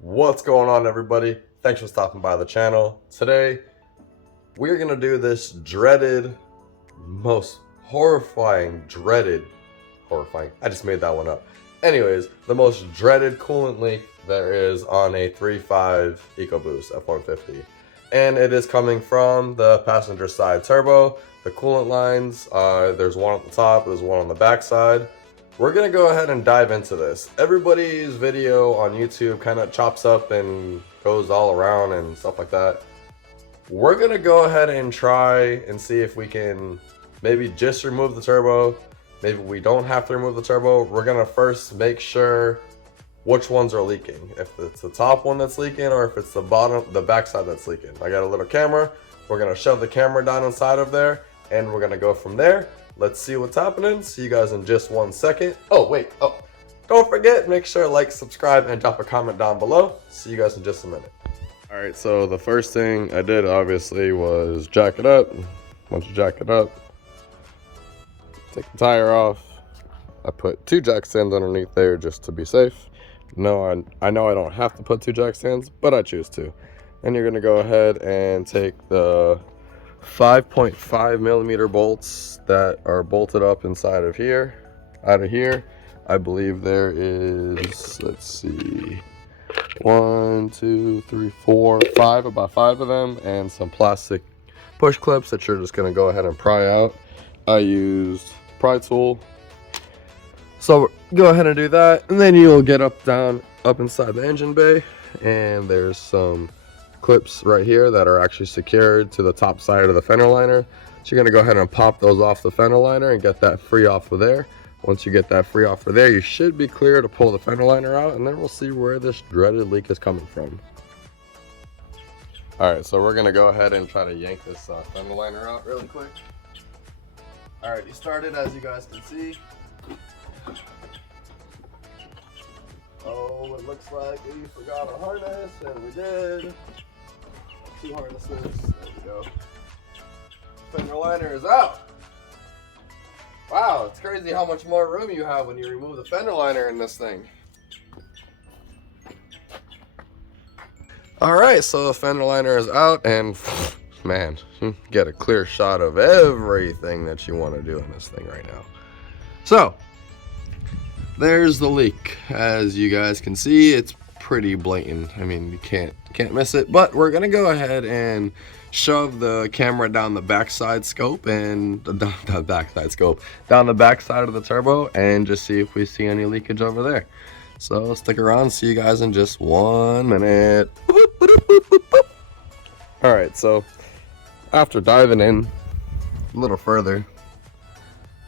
What's going on, everybody? Thanks for stopping by the channel. Today we're gonna do this dreaded, most horrifying, I just made that one up. Anyways, the most dreaded coolant leak there is on a 3.5 EcoBoost F150, and it is coming from the passenger side turbo. The coolant lines, there's one at the top, there's one on the back side. We're gonna go ahead and dive into this. Everybody's video on YouTube kind of chops up and goes all around and stuff like that. We're gonna go ahead and try and see if we can maybe just remove the turbo. Maybe we don't have to remove the turbo. We're gonna first make sure which ones are leaking. If it's the top one that's leaking or if it's the back side that's leaking. I got a little camera. We're gonna shove the camera down inside of there and we're gonna go from there. Let's see what's happening. See you guys in just 1 second. Oh, don't forget, make sure to like, subscribe, and drop a comment down below. See you guys in just a minute. All right, so the first thing I did obviously was jack it up. Once you jack it up, take the tire off. I put 2 jack stands underneath there just to be safe. No, I know I don't have to put 2 jack stands, but I choose to. And you're gonna go ahead and take the 5.5 millimeter bolts that are bolted up inside of here. Out of here, I believe there is, let's see, 1, 2, 3, 4, 5, about 5 of them, and some plastic push clips that you're just gonna go ahead and pry out. I used pry tool. So go ahead and do that, and then you'll get up inside the engine bay, and there's some clips right here that are actually secured to the top side of the fender liner. So you're gonna go ahead and pop those off the fender liner and get that free off of there. Once you get that free off of there, you should be clear to pull the fender liner out, and then we'll see where this dreaded leak is coming from. All right, so we're gonna go ahead and try to yank this fender liner out really quick. All right, you started, as you guys can see. Oh, it looks like we forgot a harness, and we did. 2 harnesses, there we go. Fender liner is out. Wow, it's crazy how much more room you have when you remove the fender liner in this thing. All right, so the fender liner is out, and man, you get a clear shot of everything that you want to do in this thing right now. So there's the leak. As you guys can see, it's pretty blatant. I mean, you can't miss it. But we're gonna go ahead and shove the camera down the backside scope and down the backside of the turbo, and just see if we see any leakage over there. So stick around. See you guys in just 1 minute. All right. So after diving in a little further,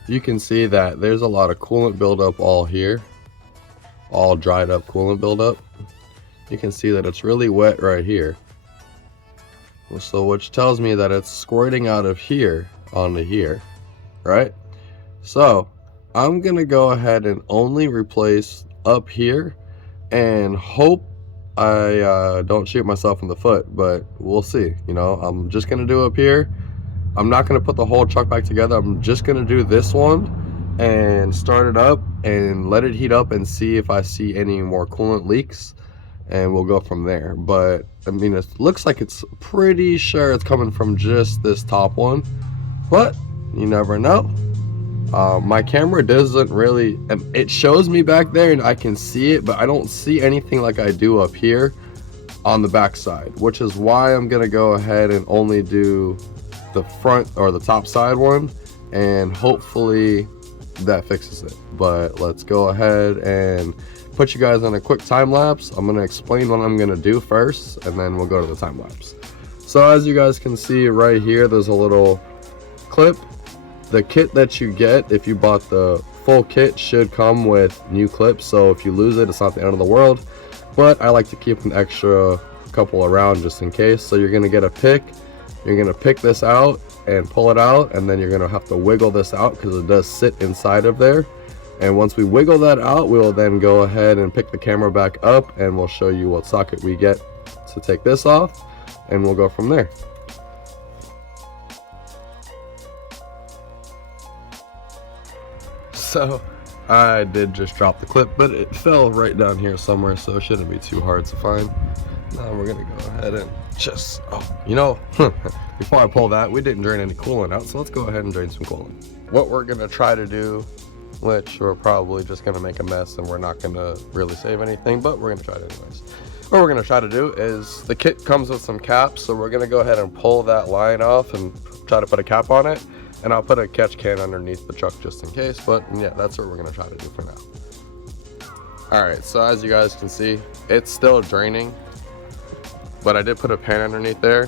you can see that there's a lot of coolant buildup all here, all dried up coolant buildup. You can see that it's really wet right here. So which tells me that it's squirting out of here onto here, right? So I'm gonna go ahead and only replace up here and hope I don't shoot myself in the foot, but we'll see. You know, I'm just gonna do up here. I'm not going to put the whole truck back together. I'm just going to do this one and start it up and let it heat up and see if I see any more coolant leaks, and we'll go from there. But I mean, it looks like it's pretty sure it's coming from just this top one, but you never know. My camera doesn't really, it shows me back there and I can see it, but I don't see anything like I do up here on the back side, which is why I'm going to go ahead and only do the front or the top side one, and hopefully that fixes it. But let's go ahead and put you guys on a quick time lapse. I'm going to explain what I'm going to do first, and then we'll go to the time lapse. So as you guys can see right here, there's a little clip. The kit that you get, if you bought the full kit, should come with new clips, so if you lose it, it's not the end of the world. But I like to keep an extra couple around just in case. So you're going to get a pick. You're going to pick this out and pull it out, and then you're going to have to wiggle this out because it does sit inside of there. And once we wiggle that out, we'll then go ahead and pick the camera back up, and we'll show you what socket we get to take this off, and we'll go from there. So I did just drop the clip, but it fell right down here somewhere, so it shouldn't be too hard to find. Now we're gonna go ahead and just, before I pull that, we didn't drain any coolant out, so let's go ahead and drain some coolant. What we're gonna try to do, which we're probably just gonna make a mess and we're not gonna really save anything, but we're gonna try it anyways. What we're gonna try to do is, the kit comes with some caps, so we're gonna go ahead and pull that line off and try to put a cap on it, and I'll put a catch can underneath the truck just in case, but yeah, that's what we're gonna try to do for now. All right, so as you guys can see, it's still draining, but I did put a pan underneath there.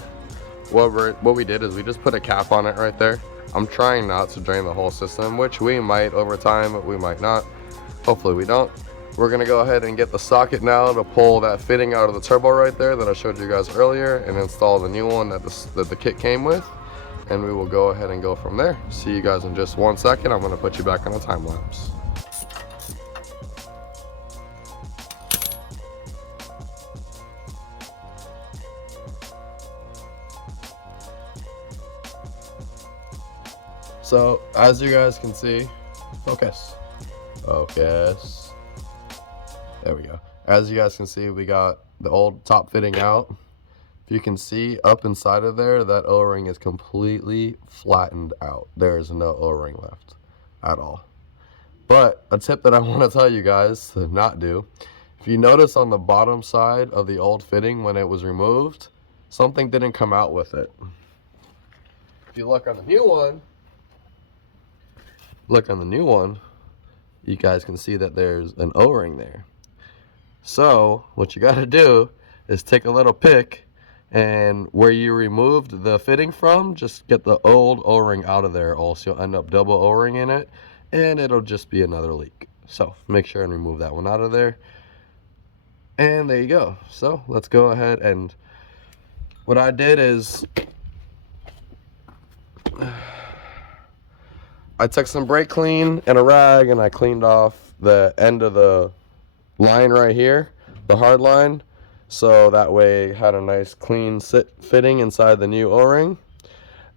What we did is we just put a cap on it right there. I'm trying not to drain the whole system, which we might over time, but we might not. Hopefully we don't. We're gonna go ahead and get the socket now to pull that fitting out of the turbo right there that I showed you guys earlier, and install the new one that the kit came with, and we will go ahead and go from there. See you guys in just 1 second. I'm gonna put you back on a time lapse. So as you guys can see, focus, there we go. As you guys can see, we got the old top fitting out. If you can see up inside of there, that O-ring is completely flattened out. There is no O-ring left at all. But a tip that I want to tell you guys to not do, if you notice on the bottom side of the old fitting when it was removed, something didn't come out with it. If you look on the new one, you guys can see that there's an O-ring there. So what you got to do is take a little pick, and where you removed the fitting from, just get the old O-ring out of there. Also, you'll end up double O-ring in it, and it'll just be another leak. So make sure and remove that one out of there. And there you go. So let's go ahead, and what I did is I took some brake clean and a rag, and I cleaned off the end of the line right here, the hard line, so that way it had a nice clean fitting inside the new O-ring.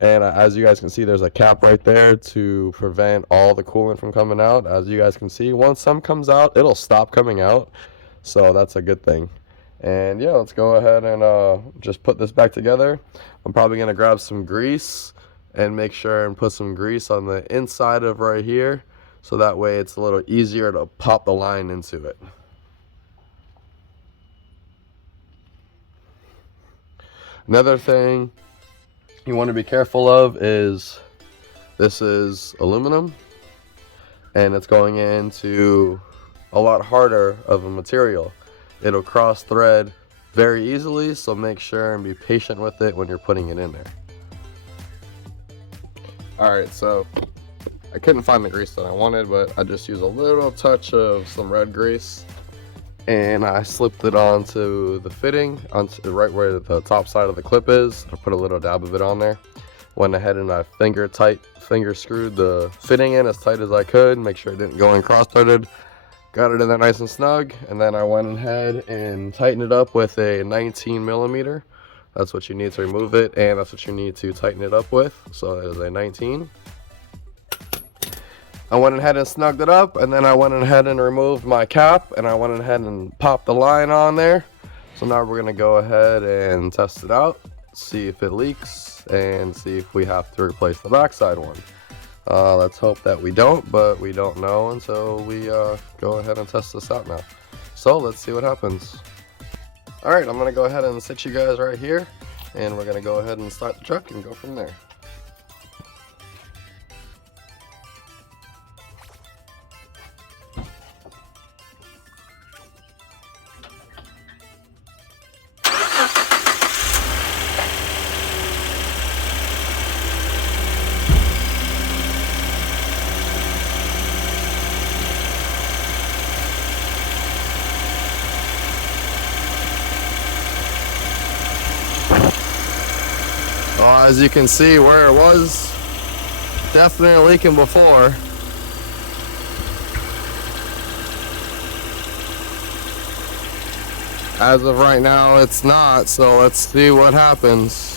And as you guys can see, there's a cap right there to prevent all the coolant from coming out. As you guys can see, once some comes out, it'll stop coming out, so that's a good thing. And yeah, let's go ahead and just put this back together. I'm probably gonna grab some grease and make sure and put some grease on the inside of right here, so that way it's a little easier to pop the line into it. Another thing you want to be careful of is, this is aluminum, and it's going into a lot harder of a material. It'll cross thread very easily, so make sure and be patient with it when you're putting it in there. Alright, so I couldn't find the grease that I wanted, but I just used a little touch of some red grease, and I slipped it onto the fitting, onto right where the top side of the clip is. I put a little dab of it on there. Went ahead and I finger screwed the fitting in as tight as I could, make sure it didn't go in cross-threaded. Got it in there nice and snug, and then I went ahead and tightened it up with a 19mm. That's what you need to remove it, and that's what you need to tighten it up with. So it is a 19. I went ahead and snugged it up, and then I went ahead and removed my cap, and I went ahead and popped the line on there. So now we're gonna go ahead and test it out, see if it leaks, and see if we have to replace the backside one. Let's hope that we don't, but we don't know until we go ahead and test this out now. So let's see what happens. Alright, I'm going to go ahead and sit you guys right here, and we're going to go ahead and start the truck and go from there. As you can see, where it was definitely leaking before, as of right now it's not, so let's see what happens.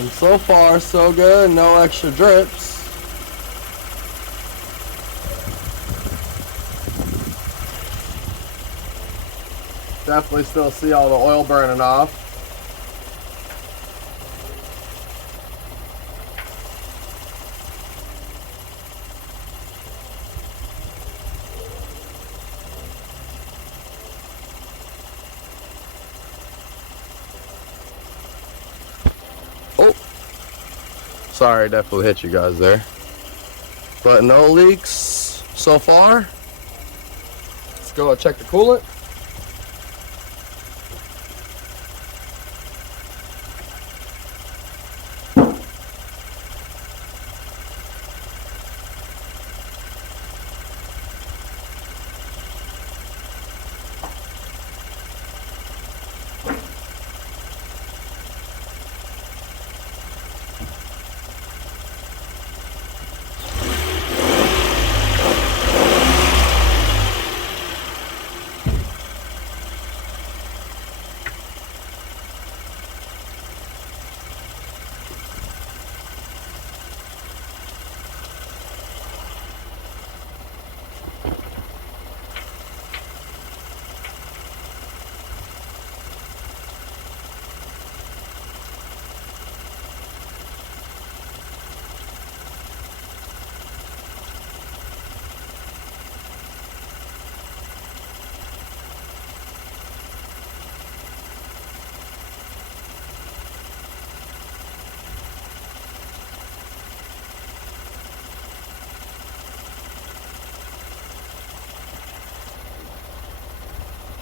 So far so good, no extra drips. Definitely still see all the oil burning off. Oh, sorry, definitely hit you guys there. But no leaks so far. Let's go check the coolant.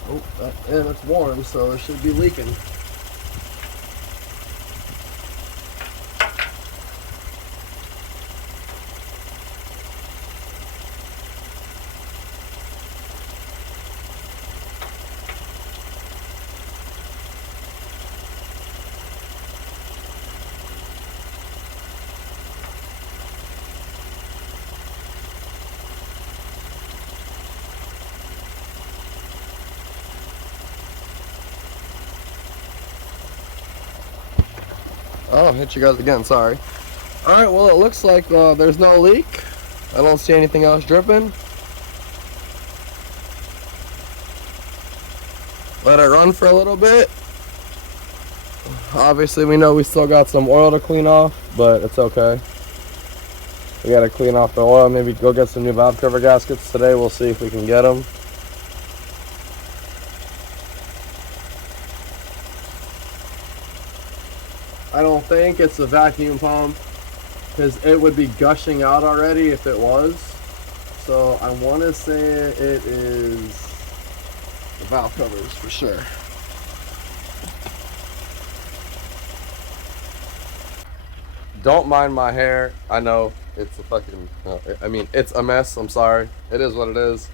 Oh, and it's warm, so it should be leaking. Oh, hit you guys again, sorry. Alright, well, it looks like there's no leak. I don't see anything else dripping. Let it run for a little bit. Obviously, we know we still got some oil to clean off, but it's okay. We gotta clean off the oil, maybe go get some new valve cover gaskets today. We'll see if we can get them. I don't think it's a vacuum pump, because it would be gushing out already if it was. So I want to say it is the valve covers for sure. Don't mind my hair. I know it's a fucking, I mean, it's a mess. I'm sorry. It is what it is.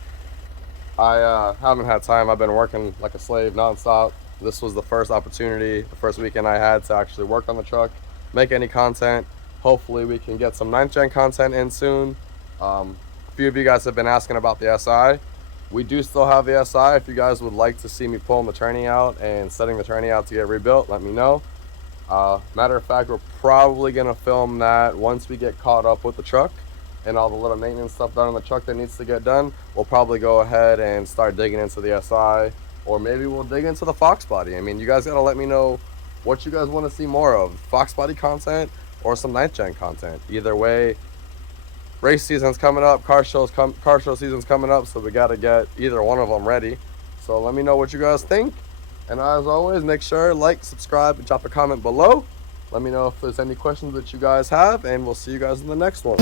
I haven't had time. I've been working like a slave nonstop. This was the first opportunity, the first weekend I had to actually work on the truck, make any content. Hopefully we can get some 9th gen content in soon. A few of you guys have been asking about the SI. We do still have the SI. If you guys would like to see me pulling the tranny out and setting the tranny out to get rebuilt, let me know. Matter of fact, we're probably gonna film that once we get caught up with the truck and all the little maintenance stuff done on the truck that needs to get done. We'll probably go ahead and start digging into the SI. Or maybe we'll dig into the Fox body. I mean, you guys gotta let me know what you guys want to see more of. Fox body content or some 9th gen content. Either way, race season's coming up, car show season's coming up, so we gotta get either one of them ready. So let me know what you guys think. And as always, make sure like, subscribe, and drop a comment below. Let me know if there's any questions that you guys have, and we'll see you guys in the next one.